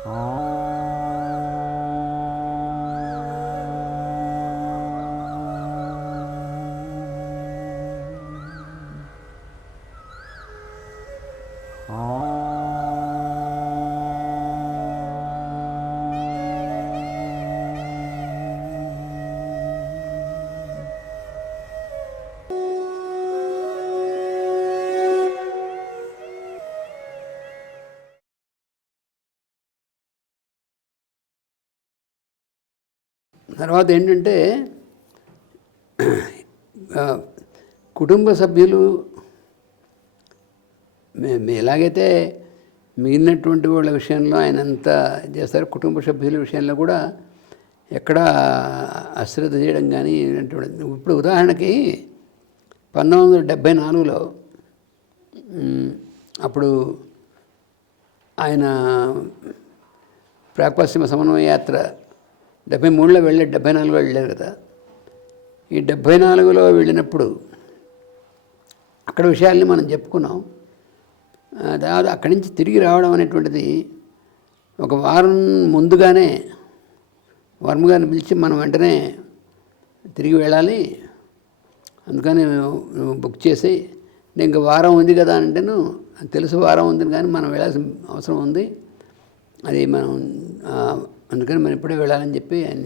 తర్వాత ఏంటంటే కుటుంబ సభ్యులు ఎలాగైతే మిగిలినటువంటి వాళ్ళ విషయంలో ఆయన ఎంత చేస్తారు, కుటుంబ సభ్యుల విషయంలో కూడా ఎక్కడ అశ్రద్ధ చేయడం కానీ ఇప్పుడు ఉదాహరణకి 1974లో అప్పుడు ఆయన ప్రాక్పశ్చిమ సమన్వయ యాత్ర 73లో వెళ్ళి 74లో వెళ్ళారు కదా. ఈ 74లో వెళ్ళినప్పుడు అక్కడ విషయాల్ని మనం చెప్పుకున్నాం. తర్వాత అక్కడి నుంచి తిరిగి రావడం అనేటువంటిది ఒక వారం ముందుగానే వర్మ గారిని పిలిచి మనం వెంటనే తిరిగి వెళ్ళాలి, అందుకని బుక్ చేసి నేను ఇంక వారం ఉంది కదా అంటేను తెలుసు వారం ఉంది కానీ మనం వెళ్ళాల్సిన అవసరం ఉంది, అది మనం అందుకని మనం ఇప్పుడే వెళ్ళాలని చెప్పి ఆయన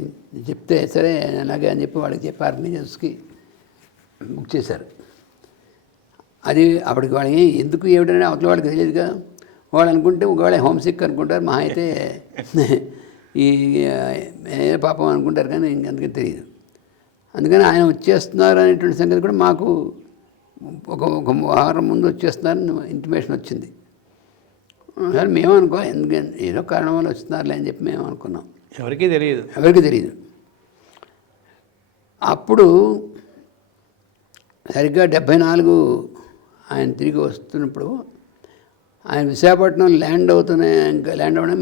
చెప్తే సరే అలాగే అని చెప్పి వాళ్ళకి చెప్పి ఆర్గనైజర్స్కి బుక్ చేశారు. అది అప్పటికి వాళ్ళకి ఎందుకు ఏమిటనే అవతల వాళ్ళకి తెలియదుగా. వాళ్ళు అనుకుంటే ఒకవేళ హోమ్సిక్ అనుకుంటారు, మహా అయితే ఈ పాపం అనుకుంటారు, కానీ ఇంకందుకని తెలియదు. అందుకని ఆయన వచ్చేస్తున్నారు అనేటువంటి సంగతి కూడా మాకు ఒక వారం ముందు వచ్చేస్తున్నారని ఇంటిమేషన్ వచ్చింది. సరే మేమనుకో ఎందుకని ఏదో కారణం వల్ల వస్తున్నారులే అని చెప్పి మేము అనుకున్నాం. ఎవరికీ తెలియదు. అప్పుడు సరిగ్గా 74 ఆయన తిరిగి వస్తున్నప్పుడు ఆయన విశాఖపట్నం ల్యాండ్ అవ్వడం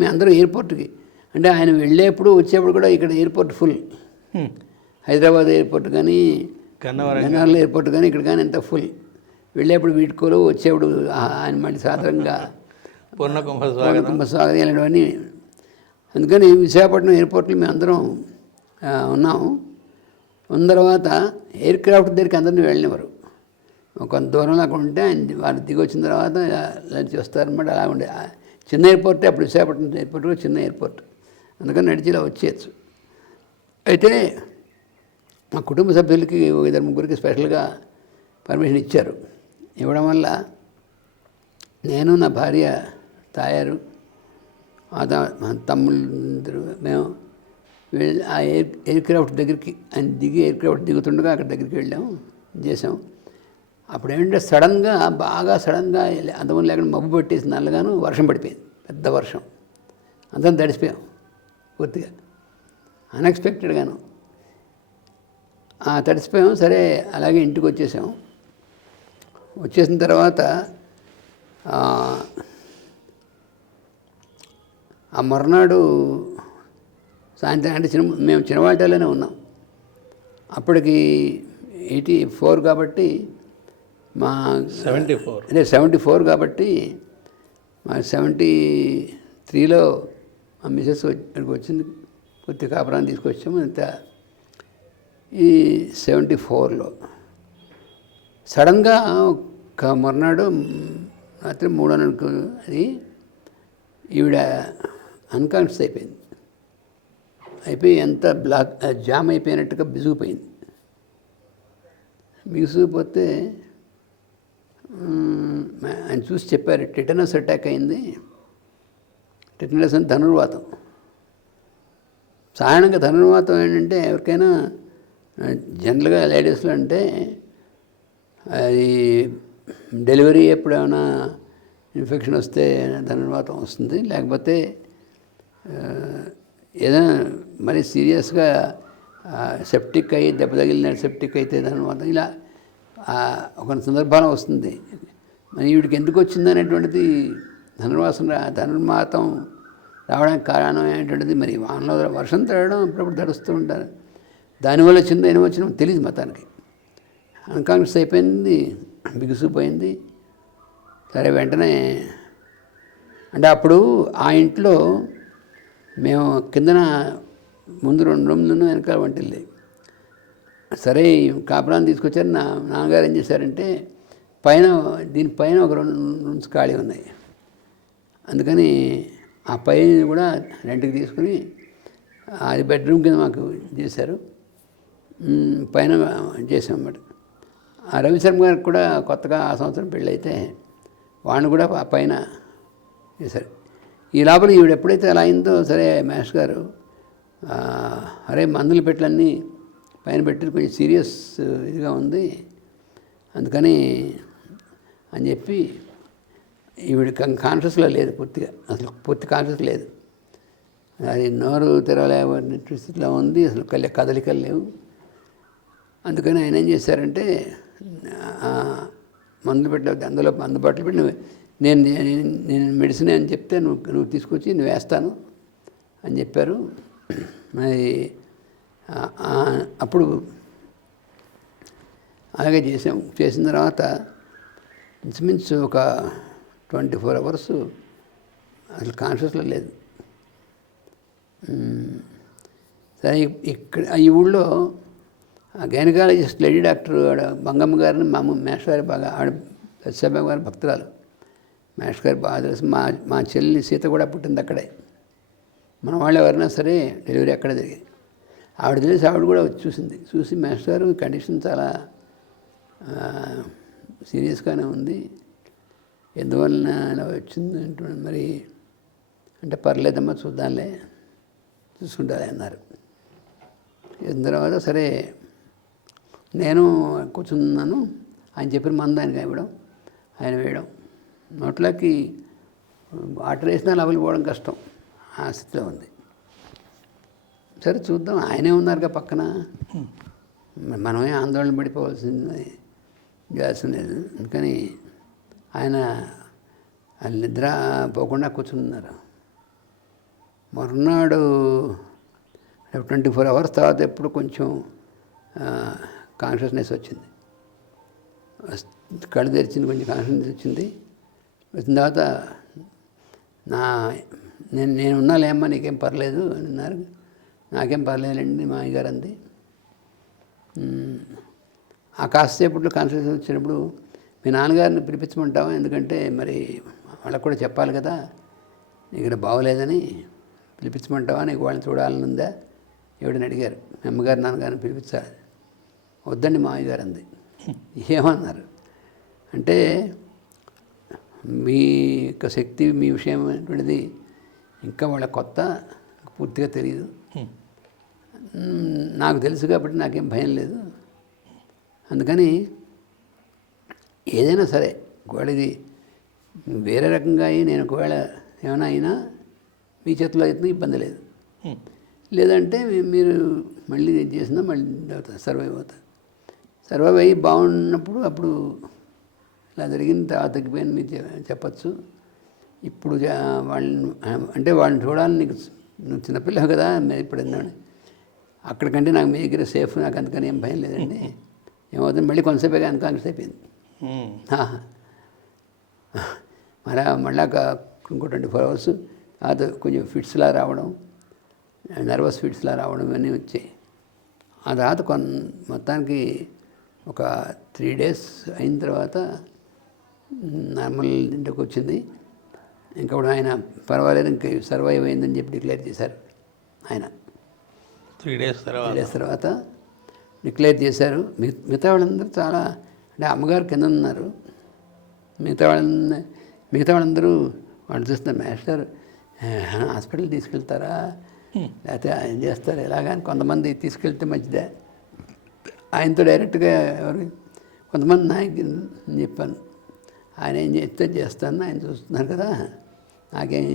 మేము అందరం ఎయిర్పోర్ట్కి, అంటే ఆయన వెళ్ళేప్పుడు వచ్చేప్పుడు కూడా ఇక్కడ ఎయిర్పోర్ట్ ఫుల్, హైదరాబాద్ ఎయిర్పోర్ట్ కానీ గన్నవరం ఎయిర్పోర్ట్ కానీ ఇక్కడ కానీ ఎంత ఫుల్. వెళ్ళేప్పుడు వీడ్కోలు, వచ్చేప్పుడు ఆయన మళ్ళీ సాధారణంగా పూర్ణకుంభ స్వాగతం ఇలాంటివన్నీ. అందుకని విశాఖపట్నం ఎయిర్పోర్ట్లో మేము అందరం ఉన్నాము. ఉన్న తర్వాత ఎయిర్ క్రాఫ్ట్ దగ్గరికి అందరినీ వెళ్ళినవారు. కొంత దూరంలో అక్కడ ఉంటే ఆయన వారు దిగి వచ్చిన తర్వాత లంచ్ వస్తారన్నమాట. అలా ఉండే చిన్న ఎయిర్పోర్టే అప్పుడు, విశాఖపట్నం ఎయిర్పోర్ట్ కూడా చిన్న ఎయిర్పోర్ట్, అందుకని నడిచి ఇలా వచ్చేయచ్చు. అయితే మా కుటుంబ సభ్యులకి 2-3 స్పెషల్గా పర్మిషన్ ఇచ్చారు. ఇవ్వడం వల్ల నేను, నా భార్య తాయారు, తమ్ముళ్ళు మేము ఆ ఎయిర్ క్రాఫ్ట్ దగ్గరికి ఆయన ఎయిర్ క్రాఫ్ట్ దిగుతుండగా అక్కడ దగ్గరికి వెళ్ళాము, చేసాం. అప్పుడు ఏంటంటే బాగా సడన్గా అంతమంది లేకుండా మబ్బు పెట్టేసి నల్లగాను వర్షం పడిపోయింది, పెద్ద వర్షం. అందరం తడిసిపోయాం పూర్తిగా, అన్ఎక్స్పెక్టెడ్గాను తడిసిపోయాం. సరే అలాగే ఇంటికి వచ్చేసాం. వచ్చేసిన తర్వాత ఆ మర్నాడు సాయంత్రం అంటే మేము చిన్నవాటిలోనే ఉన్నాం. అప్పటికి 84 కాబట్టి మా 74 కాబట్టి మా 73లో మా మిసెస్ ఇక్కడికి వచ్చింది, పూర్తి కాపురాన్ని తీసుకొచ్చాము. అంత ఈ 74లో సడన్గా ఒక మర్నాడు రాత్రి 3:30 అది ఈవిడ అన్కాన్షియస్ అయిపోయి ఎంత జామ్ అయిపోయినట్టుగా బిగుసిపోయింది. బిగుసిపోతే ఆయన చూసి చెప్పారు, టెటనస్ అటాక్ అయింది. టెటనస్ అంటే ధనుర్వాతం. సాధారణంగా ధనుర్వాతం ఏంటంటే ఎవరికైనా జనరల్గా లేడీస్లో అంటే అది డెలివరీ ఎప్పుడైనా ఇన్ఫెక్షన్ వస్తే ధనుర్వాతం వస్తుంది, లేకపోతే ఏదైనా మరి సీరియస్గా సెప్టిక్ అయ్యి దెబ్బ తగిలిన సెప్టిక్ అయితే ధనుర్వాతం ఇలా ఒక సందర్భాలు వస్తుంది. మరి వీడికి ఎందుకు వచ్చింది అనేటువంటిది ధనుర్మాతం రావడానికి కారణం అనేటువంటిది మరి వానలో వర్షం తడడం అప్పుడప్పుడు తడుస్తూ ఉంటారు, దానివల్ల చిన్న ఏమొచ్చినా తెలియదు మొత్తానికి. అన్కాన్షియస్ అయిపోయింది, బిగుసిపోయింది. సరే వెంటనే అంటే అప్పుడు ఆ ఇంట్లో మేము కిందన ముందు 2 రూమ్లను వెనకాల వంటిల్లి. సరే కాపురాన్ని తీసుకొచ్చారు. నాన్నగారు ఏం చేశారంటే దీనిపైన ఒక 2 రూమ్స్ ఖాళీ ఉన్నాయి. అందుకని ఆ పైన కూడా రెంట్కి తీసుకుని అది బెడ్రూమ్ కింద మాకు చేశారు. పైన చేసామన్నమాట. ఆ రవిశర్మ గారికి కూడా కొత్తగా ఆ సంవత్సరం పెళ్ళైతే వాడిని కూడా ఆ పైన చేశారు. ఈ లోపల ఈవిడ ఎప్పుడైతే అలా అయిందో, సరే మాస్టర్ గారు అరే మందులు పెట్టలన్నీ పైన పెట్టి కొంచెం సీరియస్ ఇదిగా ఉంది అందుకని అని చెప్పి ఈవిడ కాన్షియస్లో లేదు, పూర్తిగా అసలు పూర్తి కాన్షియస్ లేదు. అది నోరు తెరవలేని స్థితిలో ఉంది, అసలు కదలికలు లేవు. అందుకని ఆయన ఏం చేశారంటే మందులు పెట్టలేదు, అందులో అందుబాటులో పెట్టి నేను మెడిసిన్ అని చెప్తే నువ్వు తీసుకొచ్చి నువ్వు వేస్తాను అని చెప్పారు. మరి అప్పుడు అలాగే చేసిన తర్వాత ఇంచుమించు ఒక 24 hours అసలు కాన్షియస్లో లేదు. సరే ఇక్కడ ఈ ఊళ్ళో గైనకాలజిస్ట్ లేడీ డాక్టర్ మంగమ్మ గారిని మా మేష్ గారి బాగా ఆవిడ సత్యసాయిబాబా గారి భక్తురాలు. మేష్ గారు బాగా తెలుసు. మా చెల్లి సీత కూడా పుట్టింది అక్కడే. మన వాళ్ళు ఎవరైనా సరే డెలివరీ అక్కడే జరిగింది. ఆవిడ తెలిసి ఆవిడ కూడా వచ్చి చూసి మేష్ గారు కండిషన్ చాలా సీరియస్గానే ఉంది, ఎందువలన ఇలా వచ్చింది అంటున్నాను. మరి అంటే పర్లేదమ్మా చూద్దాంలే చూసుకుంటాలే అన్నారు. చేసిన తర్వాత సరే నేను కూర్చున్నాను. ఆయన చెప్పిన మందు ఆయనకి ఇవ్వడం, ఆయన వేయడం, నోట్లోకి వాటర్ వేసినా లెవెల్ పోవడం కష్టం, ఆ స్థితిలో ఉంది. సరే చూద్దాం, ఆయనే ఉన్నారుగా పక్కన, మనమే ఆందోళన పడిపోవాల్సింది చేస్తున్నది. అందుకని ఆయన నిద్ర పోకుండా కూర్చున్నారు. మరునాడు 24 hours తర్వాత ఎప్పుడు కొంచెం కాన్షియస్నెస్ వచ్చింది, కళ్ళు తెరిచింది, కొంచెం కాన్షియస్నెస్ వచ్చింది. వచ్చిన తర్వాత నేను ఉన్నాలేమ్మా, నీకేం పర్లేదు అని అన్నారు. నాకేం పర్లేదులేండి మా అయ్యగారు అంది. ఆ కాసేపట్లో కాన్షియస్నెస్ వచ్చినప్పుడు మీ నాన్నగారిని పిలిపించమంటావా, ఎందుకంటే మరి వాళ్ళకు కూడా చెప్పాలి కదా ఇక్కడ బాగోలేదని, పిలిపించమంటావా, నీకు వాళ్ళని చూడాలని ఉందా ఎవడని అడిగారు. మీ అమ్మగారు నాన్నగారిని పిలిపించాలి. వద్దండి మా అయ్యగారు అంది. ఏమన్నారు అంటే మీ యొక్క శక్తి, మీ విషయం అనేటువంటిది ఇంకా వాళ్ళ కొత్త, పూర్తిగా తెలియదు, నాకు తెలుసు కాబట్టి నాకేం భయం లేదు. అందుకని ఏదైనా సరే ఒకవేళ ఇది వేరే రకంగా అయ్యి నేను ఒకవేళ ఏమైనా అయినా మీ చేతిలో అయితే ఇబ్బంది లేదు, లేదంటే మీరు మళ్ళీ చేసినా మళ్ళీ సర్వైవ్ అవుతారు. సర్వైవ్ అయ్యి బాగున్నప్పుడు అప్పుడు ఇలా జరిగిన తర్వాత తగ్గిపోయింది మీరు చెప్పచ్చు. ఇప్పుడు వాళ్ళని చూడాలని నీకు, నువ్వు చిన్నపిల్లవు కదా, ఇప్పుడు ఎందుకంటే అక్కడికంటే నాకు మీ దగ్గర సేఫ్, నాకు అందుకని ఏం భయం లేదండి. ఏమవుతుంది మళ్ళీ కొంతసేపు అన్కాన్షియస్ అయిపోయింది. మళ్ళా ఇంకో 24 hours అది కొంచెం ఫిట్స్లా రావడం, నర్వస్ ఫిట్స్లా రావడం ఇవన్నీ వచ్చాయి. ఆ తర్వాత మొత్తానికి ఒక 3 days అయిన తర్వాత నార్మల్ ఇంటికి వచ్చింది. ఇంకా ఆయన పర్వాలేదు, ఇంక సర్వైవ్ అయిందని చెప్పి డిక్లేర్ చేశారు. ఆయన 3 days తర్వాత డిక్లేర్ చేశారు. మిగతా వాళ్ళందరూ చాలా, అంటే అమ్మగారు కింద ఉన్నారు, మిగతా వాళ్ళందరూ వాళ్ళు చూస్తున్నారు. మాస్టర్ హాస్పిటల్ తీసుకెళ్తారా, లేకపోతే ఏం చేస్తారు ఎలాగని కొంతమంది తీసుకెళ్తే మంచిదే. ఆయనతో డైరెక్ట్గా కొంతమంది నాయకులు చెప్పాను, ఆయన ఏం చేస్తే చేస్తాను, ఆయన చూస్తున్నారు కదా, నాకేం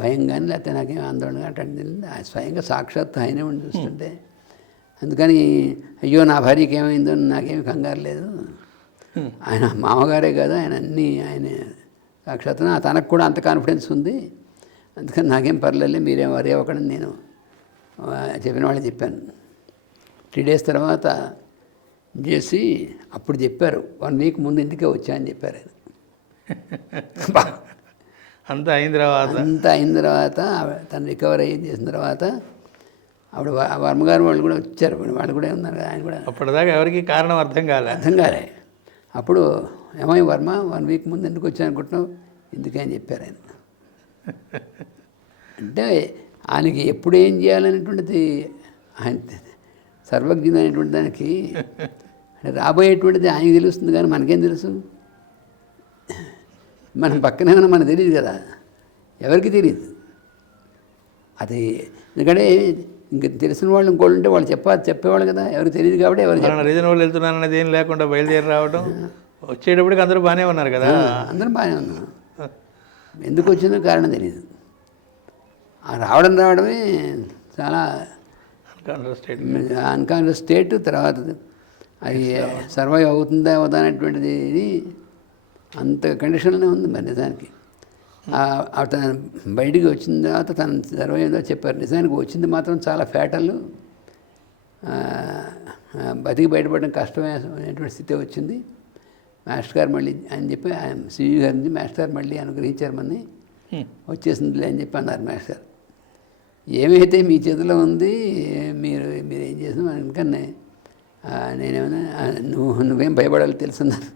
భయం కానీ లేకపోతే నాకేం ఆందోళన అట్లాంటిది స్వయంగా సాక్షాత్ ఆయనే ఉండి చూస్తుంటే. అందుకని అయ్యో నా భార్యకి ఏమైందో నాకేమి కంగారు లేదు, ఆయన మామగారే కదా, ఆయన సాక్షాత్ తనకు కూడా అంత కాన్ఫిడెన్స్ ఉంది, అందుకని నాకేం పర్లేదు, మీరేం వరి అవ్వకండి నేను చెప్పిన వాళ్ళని చెప్పాను. 3 days తర్వాత చేసి అప్పుడు చెప్పారు, 1 week ముందు ఇంటికే వచ్చా అని చెప్పారు ఆయన. అంతా అయిన తర్వాత అంతా అయిన తర్వాత తను రికవర్ అయ్యి చేసిన తర్వాత అప్పుడు వర్మగారు వాళ్ళు కూడా వచ్చారు, వాళ్ళు కూడా ఉన్నారు కదా, ఆయన కూడా అప్పటిదాకా ఎవరికి కారణం అర్థం కాలే. అర్థం కాలే. అప్పుడు ఏమై వర్మ 1 వీక్ ముందు ఎందుకు వచ్చాను అనుకుంటున్నావు, ఎందుకే అని చెప్పారు ఆయన. అంటే ఆయనకి ఎప్పుడు ఏం చేయాలనేటువంటిది ఆయన సర్వజ్ఞుడు అనేటువంటి దానికి అంటే రాబోయేటువంటిది ఆయనకి తెలుస్తుంది, కానీ మనకేం తెలుసు? మనం పక్కనే ఉన్నా మనకు తెలియదు కదా, ఎవరికి తెలియదు అది. ఎందుకంటే ఇంక తెలిసిన వాళ్ళు ఇంకోళ్ళు ఉంటే వాళ్ళు చెప్పేవాళ్ళు కదా, ఎవరికి తెలియదు కాబట్టి ఎవరు రీజన్ వాళ్ళు వెళ్తున్నాను అనేది ఏం లేకుండా బయలుదేరి రావడం, వచ్చేటప్పటికి అందరూ బాగానే ఉన్నారు కదా. అందరం బాగానే ఉన్నాం, ఎందుకు వచ్చిందో కారణం తెలియదు. రావడమే చాలా అన్కాన్షియస్ స్టేట్. తర్వాత అది సర్వైవ్ అవుతుందా అవుతా అనేటువంటిది ఇది అంత కండిషన్లోనే ఉంది మరి నిజానికి. తను బయటికి వచ్చిన తర్వాత తను సర్వైవ్ అయిందో చెప్పారు. నిజానికి వచ్చింది మాత్రం చాలా ఫ్యాటల్, బతికి బయటపడడం కష్టమే అనేటువంటి స్థితి వచ్చింది. మాస్టర్ గారు మళ్ళీ అని చెప్పి సివి గారిని మాస్టర్ గారు మళ్ళీ అనుగ్రహించారు, మనని వచ్చేసిందిలే అని చెప్పి అన్నారు మాస్టర్ గారు. ఏమైతే మీ చేతిలో ఉంది, మీరు ఏం చేసినా అందుకనే నేనేమన్నా నువ్వేం భయపడాలి తెలుసున్నారు.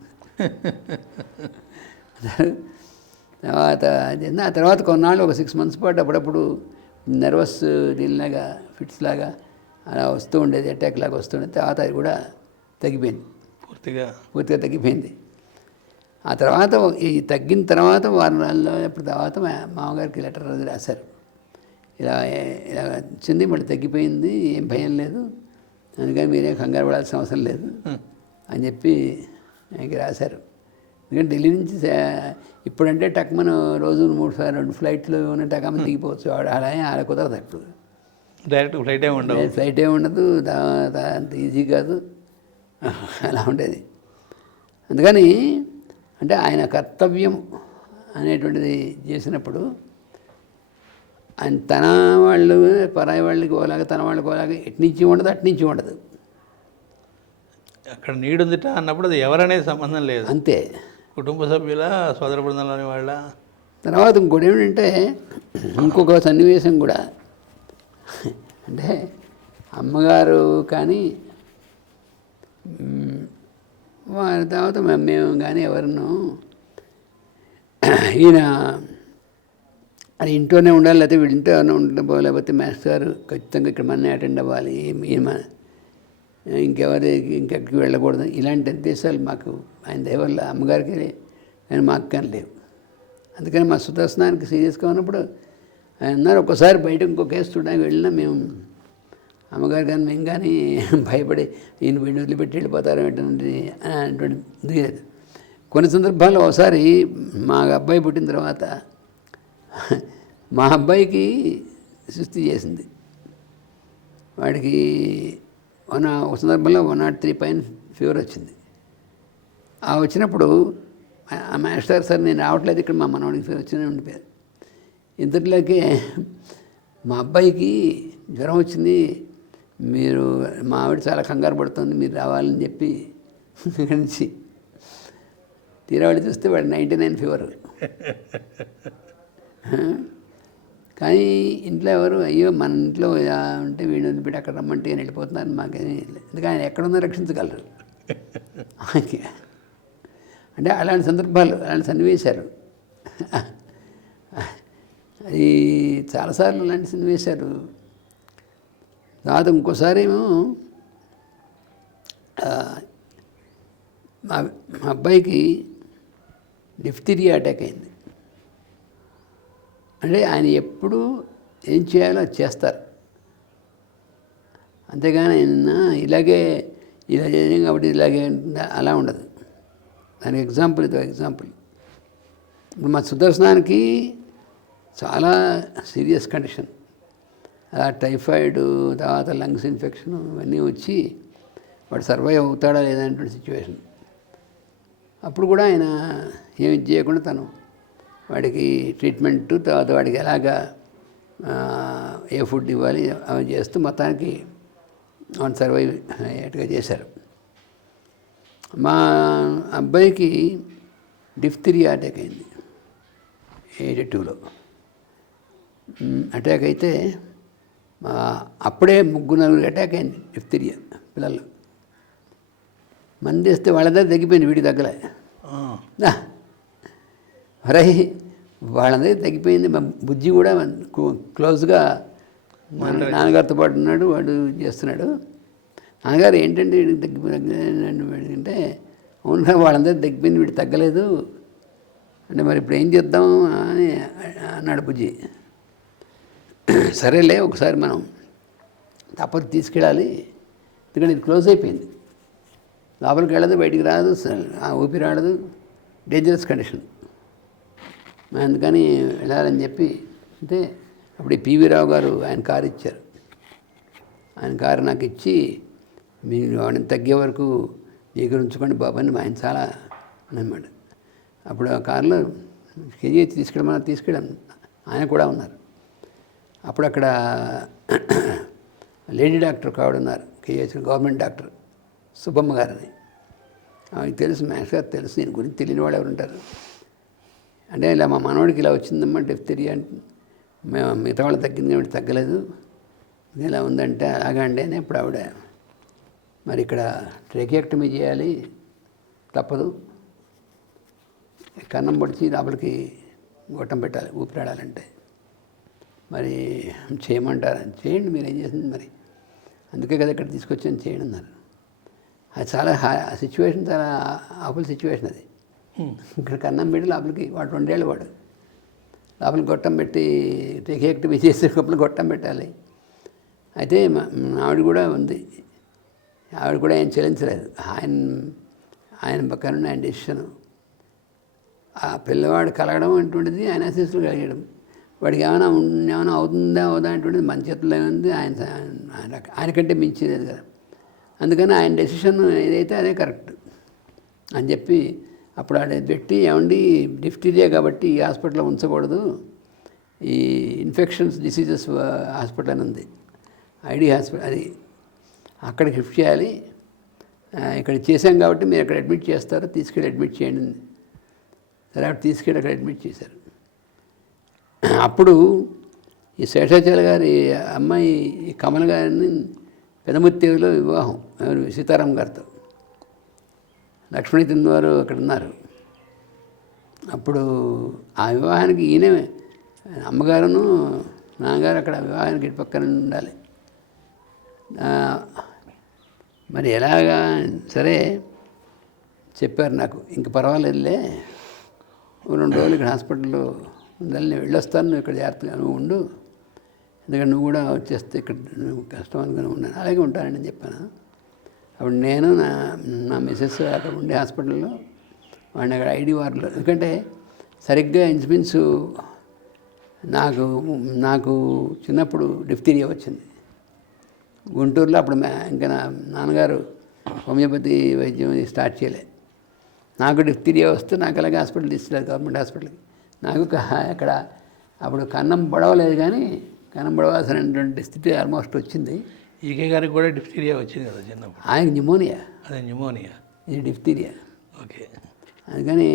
ఆ తర్వాత కొన్నాళ్ళు ఒక 6 months పాటు అప్పుడప్పుడు నర్వస్ దీనిలాగా ఫిట్స్ లాగా అలా వస్తూ ఉండేది, అటాక్ లాగా వస్తుండేది. తర్వాత అది కూడా తగ్గిపోయింది, పూర్తిగా తగ్గిపోయింది. ఆ తర్వాత ఈ తగ్గిన తర్వాత 6 నెలల్లో ఎప్పుడు తర్వాత మామగారికి లెటర్ రాశారు, ఇలా వచ్చింది మళ్ళీ తగ్గిపోయింది, ఏం భయం లేదు, అందుకని మీరేం కంగారు పడాల్సిన అవసరం లేదు అని చెప్పి ఆయనకి రాశారు. ఎందుకంటే ఢిల్లీ నుంచి ఇప్పుడంటే టక్మన్ రోజు 2 ఫ్లైట్లు ఉన్న టక్మన్ దిగిపోవచ్చు, అలా కుదరదు. అప్పుడు డైరెక్ట్ ఫ్లైట్ ఏమి ఉండదు, అంత ఈజీ కాదు, అలా ఉండేది. అందుకని అంటే ఆయన కర్తవ్యం అనేటువంటిది చేసినప్పుడు ఆయన తన వాళ్ళు పరాయి వాళ్ళకి ఓలాగా తన వాళ్ళకి ఓలాగా ఎట్నుంచి ఉండదు అట్నుంచి ఉండదు. అక్కడ నీడుందిట అన్నప్పుడు అది ఎవరనేది సంబంధం లేదు, అంతే. కుటుంబ సభ్యుల సోదర బృందంలోని వాళ్ళ. తర్వాత ఇంకోటి ఏమిటంటే ఇంకొక సన్నివేశం కూడా, అంటే అమ్మగారు కానీ వారి తర్వాత మేము కానీ ఎవరినో ఈయన అది ఇంట్లోనే ఉండాలి, లేకపోతే వీడి ఇంట్లో ఎవరైనా ఉండబో, లేకపోతే మాస్టర్ గారు ఖచ్చితంగా ఇక్కడ మననే అటెండ్ అవ్వాలి, ఈయన ఇంకెక్కడికి వెళ్ళకూడదు, ఇలాంటి ఉద్దేశాలు మాకు ఆయన దయ వల్ల అమ్మగారికి ఆయన మాకు కానీ లేవు. అందుకని మా సుదర్శనానికి సీరియస్గా ఉన్నప్పుడు ఆయన అన్నారు, ఒక్కసారి బయట ఇంకో కేసు చూడడానికి వెళ్ళినా మేము అమ్మగారు కానీ మేము కానీ భయపడి ఈయన వీడిని వదిలిపెట్టి వెళ్ళిపోతారు ఏంటంటే అటువంటి లేదు. కొన్ని సందర్భాల్లో ఒకసారి మా అబ్బాయి పుట్టిన తర్వాత మా అబ్బాయికి సుస్థి చేసింది. వాడికి ఒక సందర్భంలో 103 పైన ఫీవర్ వచ్చింది. ఆ వచ్చినప్పుడు ఆ మాస్టర్ సార్ నేను రావట్లేదు ఇక్కడ, మా మనవాడికి ఫీవర్ వచ్చిందని ఉండిపోయారు. ఇంతట్లోకి మా అబ్బాయికి జ్వరం వచ్చింది, మీరు మా ఆవిడ చాలా కంగారు పడుతుంది, మీరు రావాలని చెప్పి ఇక్కడి నుంచి తీరావాడి చూస్తే వాడు 99 ఫీవర్. కానీ ఇంట్లో ఎవరు అయ్యో మన ఇంట్లో ఉంటే వీడిని వదిలిపెట్టి అక్కడ రమ్మంటే నేను వెళ్ళిపోతున్నాను, మాకేమీ లేదు. ఎందుకంటే ఆయన ఎక్కడున్నా రక్షించగలరు. అంటే అలాంటి సందర్భాలు, అలాంటి సన్నివేశాలు అది చాలాసార్లు అలాంటి సన్నివేశాలు. తర్వాత ఇంకోసారి ఏమో మా అబ్బాయికి డిఫ్తీరియా అటాక్ అయింది. అంటే ఆయన ఎప్పుడు ఏం చేయాలో అది చేస్తారు, అంతేగాని ఆయన ఇలా చేయడం కాబట్టి ఇలాగే అలా ఉండదు. దానికి ఎగ్జాంపుల్ ఇది ఎగ్జాంపుల్. ఇప్పుడు మా సుదర్శనానికి చాలా సీరియస్ కండిషన్, అలా టైఫాయిడ్, తర్వాత లంగ్స్ ఇన్ఫెక్షన్ ఇవన్నీ వచ్చి వాడు సర్వైవ్ అవుతాడా లేదనేటువంటి సిచ్యువేషన్. అప్పుడు కూడా ఆయన ఏమి చేయకుండా తను వాడికి ట్రీట్మెంట్, తర్వాత వాడికి ఎలాగా ఏ ఫుడ్ ఇవ్వాలి అవి చేస్తూ మొత్తానికి వాడిని సర్వైవ్ అయ్యేట్టుగా చేశారు. మా అబ్బాయికి డిఫ్తీరియా అటాక్ అయింది. 82లో అటాక్ అయితే అప్పుడే 3-4 అటాక్ అయింది డిఫ్తీరియా పిల్లలు. మంది వేస్తే వాళ్ళ దగ్గర తగ్గిపోయింది, వీడికి తగ్గలే. అరే వాళ్ళందరికీ తగ్గిపోయింది. మా బుజ్జి కూడా క్లోజ్గా నాన్నగారితో పాటు ఉన్నాడు, వాడు చేస్తున్నాడు. నాన్నగారు ఏంటంటే వీడికి తగ్గిపోయింది అంటే, అవునుగా వాళ్ళందరికీ తగ్గిపోయింది, వీడు తగ్గలేదు అంటే మరి ఇప్పుడు ఏం చేద్దాం అని అన్నాడు బుజ్జి. సరేలే ఒకసారి మనం తప్పదు తీసుకెళ్ళాలి, ఎందుకంటే ఇది క్లోజ్ అయిపోయింది, లోపలికి వెళ్ళదు, బయటికి రాదు, ఊపిరి రాడదు, డేంజరస్ కండిషన్. అందుకని వెళ్ళాలని చెప్పి అంటే అప్పుడు పివి రావు గారు ఆయన కారు ఇచ్చారు. ఆయన కారు నాకు ఇచ్చి, మీరు వాడిని తగ్గే వరకు దగ్గర ఉంచుకోండి బాబు అని ఆయన చాలా అన్నమాట. అప్పుడు ఆ కారులో కేజీ తీసుకెళ్ళాను, ఆయన కూడా ఉన్నారు. అప్పుడు అక్కడ లేడీ డాక్టర్ ఒక ఆవిడ ఉన్నారు, కేజీహెచ్ గవర్నమెంట్ డాక్టర్ సుబ్బమ్మ గారని. ఆమెకు తెలుసు, మ్యాథ్స్ గారు తెలుసు, దీని గురించి తెలియని వాళ్ళు ఎవరు ఉంటారు. అంటే ఇలా మా మనవాడికి ఇలా వచ్చిందమ్మా డిఫ్తీరియా అంటే, మేము మిగతా వాళ్ళు తగ్గింది కాబట్టి తగ్గలేదు, ఇలా ఉందంటే అలాగా అండి అని. ఇప్పుడు ఆవిడ మరి ఇక్కడ ట్రెకియాక్టమీ చేయాలి, తప్పదు, కన్నం పొడిచి లోపలికి గొట్టం పెట్టాలి ఊపిరాడాలంటే, మరి చేయమంటారా? చేయండి, మీరు ఏం చేసింది మరి, అందుకే కదా ఇక్కడ తీసుకొచ్చాను, చేయండి అన్నారు. అది చాలా సిచ్యువేషన్, చాలా ఆఫుల్ సిచ్యువేషన్ అది. ఇక్కడ కన్నం పెట్టి లోపలికి వాడు 2 ఏళ్ళు వాడు లోపలికి గొట్టం పెట్టి ట్రెకియాక్టమీ చేసేటప్పుడు గొట్టం పెట్టాలి. అయితే ఆవిడ కూడా ఉంది, ఆవిడ కూడా ఏం చెల్లించలేదు. ఆయన పక్కన ఆయన డెసిషను. ఆ పిల్లవాడు కలగడం అటువంటిది ఆయన అసిస్టులు కలిగడం, వాడికి ఏమైనా అవుతుందా అటువంటిది మన చేతుల్లో ఏముంది, ఆయనకంటే మించిలేదు కదా. అందుకని ఆయన డెసిషన్ ఏదైతే అదే కరెక్ట్ అని చెప్పి అప్పుడు ఆడ పెట్టి, ఏమండి డిఫ్టీరియా కాబట్టి ఈ హాస్పిటల్లో ఉంచకూడదు, ఈ ఇన్ఫెక్షన్స్ డిసీజెస్ హాస్పిటల్ అని ఉంది, ఐడి హాస్పిటల్, అది అక్కడికి షిఫ్ట్ చేయాలి, ఇక్కడ చేశాం కాబట్టి మీరు అక్కడ అడ్మిట్ చేస్తారు, తీసుకెళ్ళి అడ్మిట్ చేయండి. సరే అక్కడ తీసుకెళ్ళి అక్కడ అడ్మిట్ చేశారు. అప్పుడు ఈ శేషాచల గారి అమ్మాయి కమల గారిని పెదముత్తేవిలో వివాహం, సీతారాం గారితో, లక్ష్మణి తిన్నవారు అక్కడ ఉన్నారు. అప్పుడు ఆ వివాహానికి ఈయన అమ్మగారును నాన్నగారు అక్కడ వివాహానికి ఇటు పక్కన ఉండాలి. మరి ఎలాగా సరే చెప్పారు నాకు, ఇంక పర్వాలేదులే 2 రోజులు ఇక్కడ హాస్పిటల్లో ఉండాలి, నేను వెళ్ళొస్తాను, నువ్వు ఇక్కడ జాగ్రత్తగా నువ్వు ఉండు, ఎందుకంటే నువ్వు కూడా వచ్చేస్తే ఇక్కడ నువ్వు కష్టం అనుకుని ఉన్నాను. అలాగే ఉంటానని చెప్పాను. అప్పుడు నేను నా మిస్సెస్ అక్కడ ఉండే హాస్పిటల్లో, వాడిని అక్కడ ఐడి వార్డులో, ఎందుకంటే సరిగ్గా ఇన్సురెన్స్ నాకు చిన్నప్పుడు డిఫ్తీరియా వచ్చింది గుంటూరులో. అప్పుడు ఇంకా నా నాన్నగారు హోమియోపతి వైద్యం స్టార్ట్ చేయలే. నాకు డిఫ్తీరియా వస్తే నాకు అలాగే హాస్పిటల్ తీసుకెళ్ళారు, గవర్నమెంట్ హాస్పిటల్కి. నాకు అక్కడ అప్పుడు కన్నం పడవలేదు, కానీ కన్నం పడవలసినటువంటి స్థితి ఆల్మోస్ట్ వచ్చింది. ఈకే గారికి కూడా డిఫ్తీరియా వచ్చింది కదా చిన్నప్పుడు. ఆయనకి న్యూమోనియా, అదే న్యూమోనియా, ఇది డిఫ్తీరియా. ఓకే. అందుకని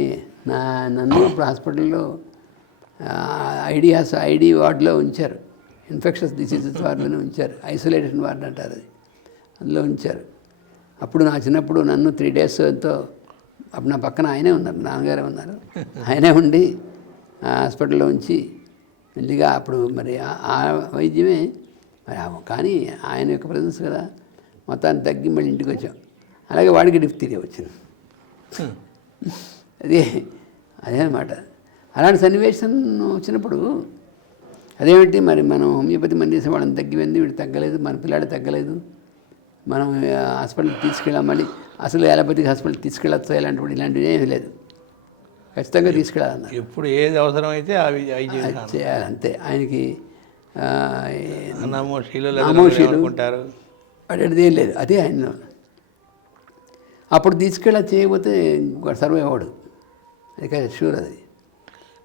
నన్ను ఇప్పుడు హాస్పిటల్లో ఐడి వార్డులో ఉంచారు, ఇన్ఫెక్షన్స్ డిసీజెస్ వార్డులోనే ఉంచారు, ఐసోలేషన్ వార్డు అంటారు అది, అందులో ఉంచారు. అప్పుడు నా చిన్నప్పుడు నన్ను 3 days ఎంతో, అప్పుడు నా పక్కన ఆయనే ఉన్నారు, నాన్నగారే ఉన్నారు, ఆయనే ఉండి హాస్పిటల్లో ఉంచి మెల్లిగా అప్పుడు మరి ఆ వైద్యమే మరి, కానీ ఆయన యొక్క ప్రజెన్స్ కదా, మొత్తాన్ని తగ్గి మళ్ళీ ఇంటికి వచ్చాం. అలాగే వాడికి డిఫ్తీరియా వచ్చింది. అదే అన్నమాట. అలాంటి సన్నివేశం వచ్చినప్పుడు అదేమిటి మరి, మనం హోమియోపతి మంది చేసే వాళ్ళని తగ్గిపోయింది, వీడు తగ్గలేదు, మన పిల్లాడు తగ్గలేదు, మనం హాస్పిటల్కి తీసుకెళ్ళాం, మళ్ళీ అసలు అలోపతికి హాస్పిటల్కి తీసుకెళ్ళచ్చు, ఇలాంటివి ఏమీ లేదు, ఖచ్చితంగా తీసుకెళ్ళాలన్నారు. ఎప్పుడు ఏది అవసరం అయితే అవి చేయాలి అంతే. ఆయనకి నామోషీలు అటువంటిది ఏం లేదు, అదే ఆయన. అప్పుడు తీసుకెళ్ళి చేయకపోతే సర్వే అవ్వడు, అది షూర్ అది.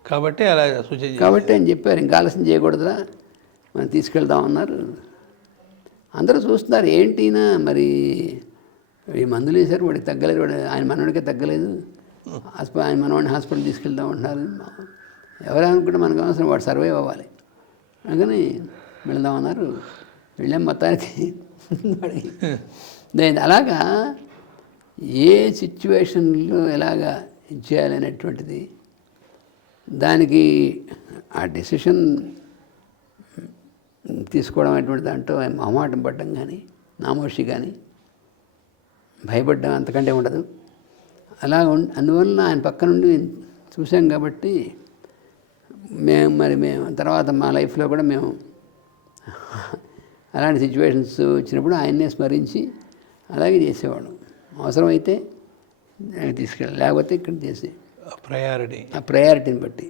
కాబట్టి అలా సూచన, కాబట్టి ఆయన చెప్పారు, ఇంకా ఆలస్యం చేయకూడదురా, మనం తీసుకెళ్దామన్నారు. అందరూ చూస్తున్నారు, ఏంటినా మరి ఈ మందులు వేశారు, వాడికి తగ్గలేదు, ఆయన మనవాడికే తగ్గలేదు, ఆయన మనవాడిని హాస్పిటల్ తీసుకెళ్దామంటున్నారు. ఎవరు అనుకుంటే మనకు అవసరం, వాడు సర్వైవ్ అవ్వాలి. అందుకని వెళదామన్నారు. వెళ్ళాం. మొత్తానికి నేను అలాగా ఏ సిచ్యువేషన్లో ఎలాగా ఇచ్చేయాలనేటువంటిది, దానికి ఆ డెసిషన్ తీసుకోవడం అనేటువంటి దాంట్లో మొహమాటం పడ్డం కానీ, నామోషి కానీ, భయపడ్డం అంతకంటే ఉండదు. అలా అందువల్ల ఆయన పక్క నుండి చూసాం కాబట్టి మేము తర్వాత మా లైఫ్లో కూడా మేము అలాంటి సిచ్యువేషన్స్ వచ్చినప్పుడు ఆయన్నే స్మరించి అలాగే చేసేవాడు. అవసరమైతే తీసుకెళ్ళాలి, లేకపోతే ఇక్కడ చేసే ప్రయారిటీ ఆ ప్రయారిటీని బట్టి.